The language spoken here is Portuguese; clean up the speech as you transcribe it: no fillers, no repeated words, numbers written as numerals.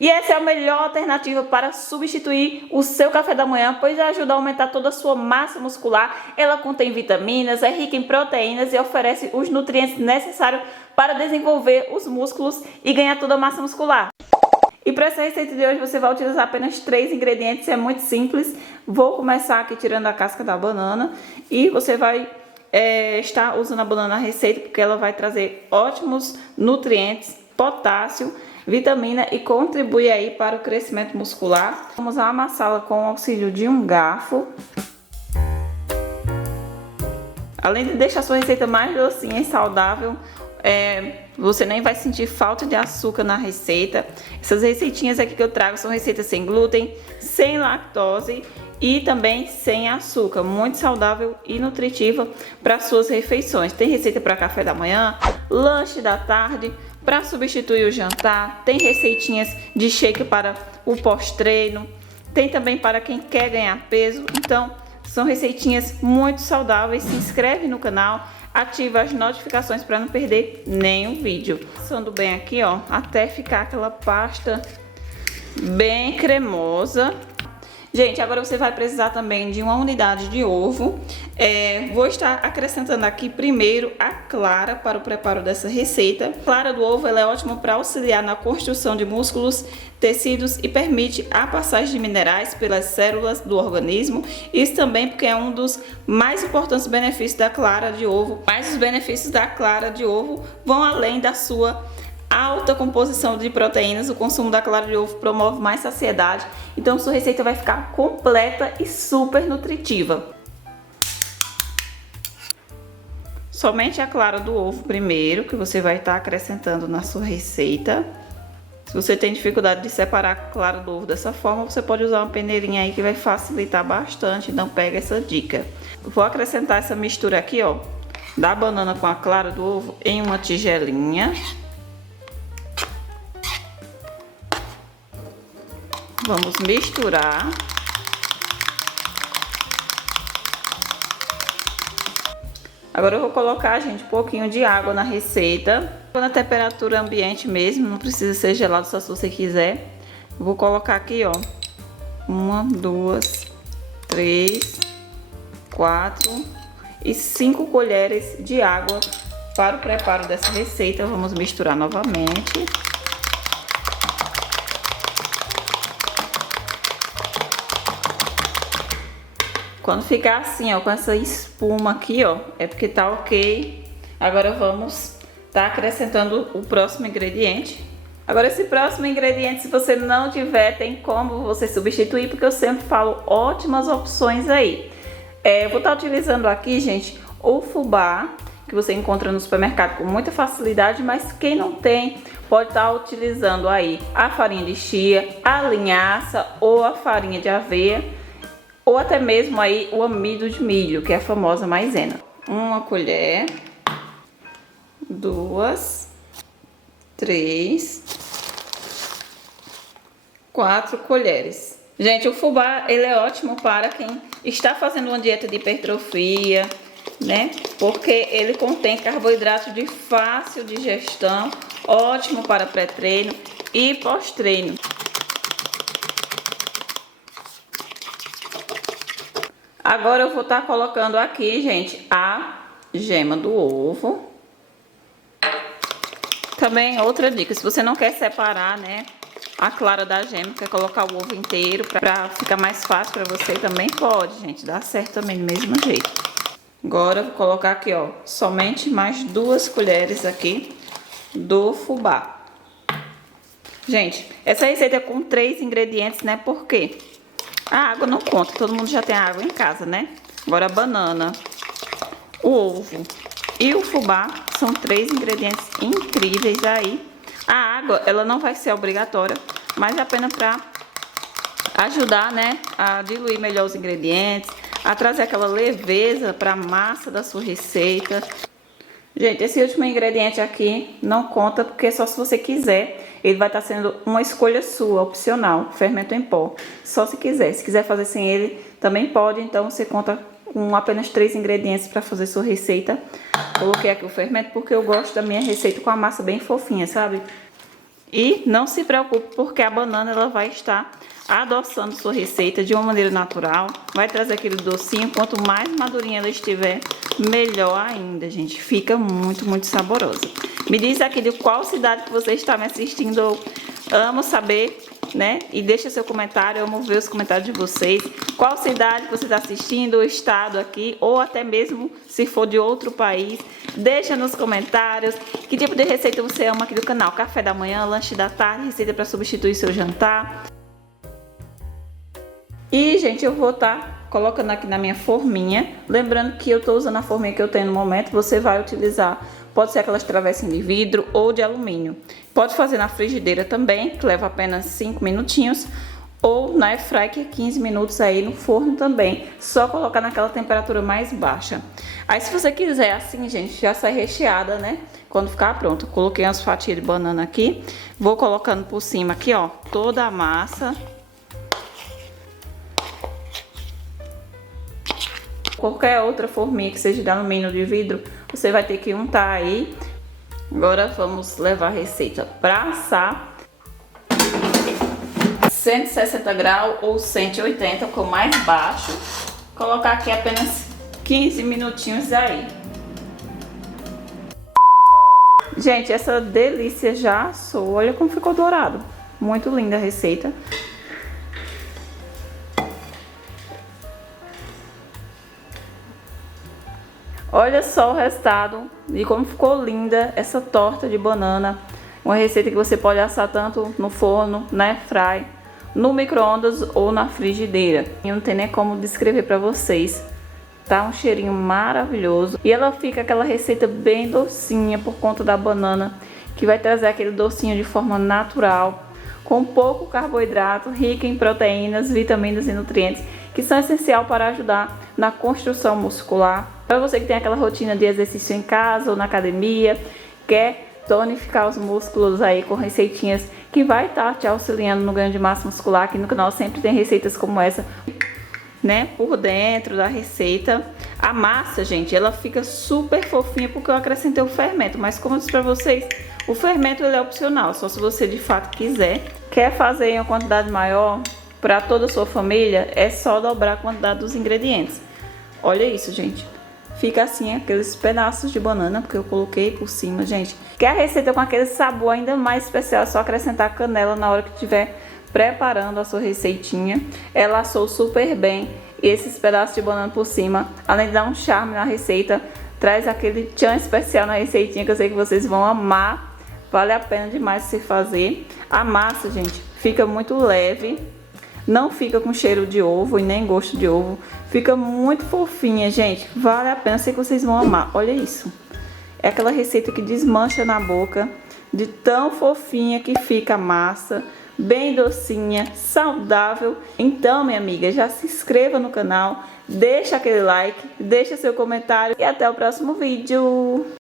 E essa é a melhor alternativa para substituir o seu café da manhã, pois ajuda a aumentar toda a sua massa muscular. Ela contém vitaminas, é rica em proteínas e oferece os nutrientes necessários para desenvolver os músculos e ganhar toda a massa muscular. E para essa receita de hoje você vai utilizar apenas 3 ingredientes, é muito simples. Vou começar aqui tirando a casca da banana e você vai estar usando a banana na receita porque ela vai trazer ótimos nutrientes, potássio, vitamina e contribui aí para o crescimento muscular. Vamos amassá-la com o auxílio de um garfo. Além de deixar a sua receita mais docinha e saudável, você nem vai sentir falta de açúcar na receita. Essas receitinhas aqui que eu trago são receitas sem glúten, sem lactose e também sem açúcar, muito saudável e nutritiva para suas refeições. Tem receita para café da manhã, lanche da tarde, para substituir o jantar, tem receitinhas de shake para o pós-treino, tem também para quem quer ganhar peso. Então, são receitinhas muito saudáveis. Se inscreve no canal, ativa as notificações para não perder nenhum vídeo. Passando bem aqui, ó, até ficar aquela pasta bem cremosa. Gente, agora você vai precisar também de uma unidade de ovo. Vou estar acrescentando aqui primeiro a clara para o preparo dessa receita. A clara do ovo ela é ótima para auxiliar na construção de músculos, tecidos e permite a passagem de minerais pelas células do organismo. Isso também porque é um dos mais importantes benefícios da clara de ovo. Mas os benefícios da clara de ovo vão além da sua alta composição de proteínas. O consumo da clara de ovo promove mais saciedade, então sua receita vai ficar completa e super nutritiva. Somente a clara do ovo primeiro que você vai estar acrescentando na sua receita. Se você tem dificuldade de separar a clara do ovo dessa forma, você pode usar uma peneirinha aí que vai facilitar bastante, então pega essa dica. Vou acrescentar essa mistura aqui, ó, da banana com a clara do ovo em uma tigelinha. Vamos misturar. Agora eu vou colocar, gente, um pouquinho de água na receita. Na temperatura ambiente mesmo, não precisa ser gelado, só se você quiser. Vou colocar aqui, ó, 1, 2, 3, 4 e 5 colheres de água para o preparo dessa receita. Vamos misturar novamente. Quando ficar assim, ó, com essa espuma aqui, ó, é porque tá ok. Agora vamos tá acrescentando o próximo ingrediente. Agora esse próximo ingrediente, se você não tiver, tem como você substituir, porque eu sempre falo ótimas opções aí. Eu vou estar utilizando aqui, gente, o fubá, que você encontra no supermercado com muita facilidade, mas quem não tem, pode estar utilizando aí a farinha de chia, a linhaça ou a farinha de aveia, ou até mesmo aí o amido de milho, que é a famosa maisena. 1 colher, 2, 3, 4 colheres. Gente, o fubá ele é ótimo para quem está fazendo uma dieta de hipertrofia, né? Porque ele contém carboidrato de fácil digestão, ótimo para pré-treino e pós-treino. Agora eu vou estar colocando aqui, gente, a gema do ovo. Também outra dica, se você não quer separar, né, a clara da gema, quer colocar o ovo inteiro para ficar mais fácil para você, também pode, gente, dá certo também do mesmo jeito. Agora eu vou colocar aqui, ó, somente mais 2 colheres aqui do fubá. Gente, essa receita é com 3 ingredientes, né, por quê? A água não conta, todo mundo já tem água em casa, né? Agora a banana, o ovo e o fubá são 3 ingredientes incríveis aí. A água, ela não vai ser obrigatória, mas é apenas para ajudar, né, a diluir melhor os ingredientes, a trazer aquela leveza para a massa da sua receita. Gente, esse último ingrediente aqui não conta, porque só se você quiser. Ele vai estar sendo uma escolha sua, opcional, fermento em pó. Só se quiser. Se quiser fazer sem ele, também pode. Então, você conta com apenas 3 ingredientes para fazer sua receita. Coloquei aqui o fermento porque eu gosto da minha receita com a massa bem fofinha, sabe? E não se preocupe, porque a banana ela vai estar adoçando sua receita de uma maneira natural. Vai trazer aquele docinho. Quanto mais madurinha ela estiver, melhor ainda, gente. Fica muito, muito saborosa. Me diz aqui de qual cidade que você está me assistindo. Eu amo saber, né? E deixa seu comentário, eu amo ver os comentários de vocês. Qual cidade você está assistindo, o estado aqui, ou até mesmo se for de outro país. Deixa nos comentários que tipo de receita você ama aqui do canal. Café da manhã, lanche da tarde, receita para substituir seu jantar. E, gente, eu vou estar colocando aqui na minha forminha. Lembrando que eu estou usando a forminha que eu tenho no momento. Você vai utilizar, pode ser aquelas travessinhas de vidro ou de alumínio. Pode fazer na frigideira também, que leva apenas 5 minutinhos. Ou na airfryer, que é 15 minutos aí no forno também. Só colocar naquela temperatura mais baixa. Aí se você quiser assim, gente, já sai recheada, né? Quando ficar pronto. Coloquei umas fatias de banana aqui. Vou colocando por cima aqui, ó, toda a massa. Qualquer outra forminha que seja de alumínio ou de vidro, você vai ter que untar aí. Agora vamos levar a receita para assar. 160 graus ou 180, com mais baixo. Colocar aqui apenas 15 minutinhos aí. Gente, essa delícia já assou. Olha como ficou dourado. Muito linda a receita. Olha só o resultado e como ficou linda essa torta de banana. Uma receita que você pode assar tanto no forno, na airfryer, no micro-ondas ou na frigideira. Eu não tem nem como descrever para vocês. Tá um cheirinho maravilhoso. E ela fica aquela receita bem docinha por conta da banana, que vai trazer aquele docinho de forma natural, com pouco carboidrato, rica em proteínas, vitaminas e nutrientes, que são essenciais para ajudar na construção muscular. Para você que tem aquela rotina de exercício em casa ou na academia, quer tonificar os músculos aí com receitinhas que vai estar te auxiliando no ganho de massa muscular. Aqui no canal sempre tem receitas como essa, né, por dentro da receita. A massa, gente, ela fica super fofinha porque eu acrescentei o fermento, mas como eu disse pra vocês, o fermento ele é opcional, só se você de fato quiser. Quer fazer em uma quantidade maior para toda a sua família, é só dobrar a quantidade dos ingredientes. Olha isso, gente. Fica assim, aqueles pedaços de banana, porque eu coloquei por cima, gente. Quer a receita com aquele sabor ainda mais especial, é só acrescentar canela na hora que estiver preparando a sua receitinha. Ela assou super bem. E esses pedaços de banana por cima, além de dar um charme na receita, traz aquele tchan especial na receitinha que eu sei que vocês vão amar. Vale a pena demais se fazer. A massa, gente, fica muito leve. Não fica com cheiro de ovo e nem gosto de ovo. Fica muito fofinha, gente. Vale a pena, sei que vocês vão amar. Olha isso. É aquela receita que desmancha na boca, de tão fofinha que fica a massa. Bem docinha, saudável. Então, minha amiga, já se inscreva no canal, deixa aquele like, deixa seu comentário e até o próximo vídeo.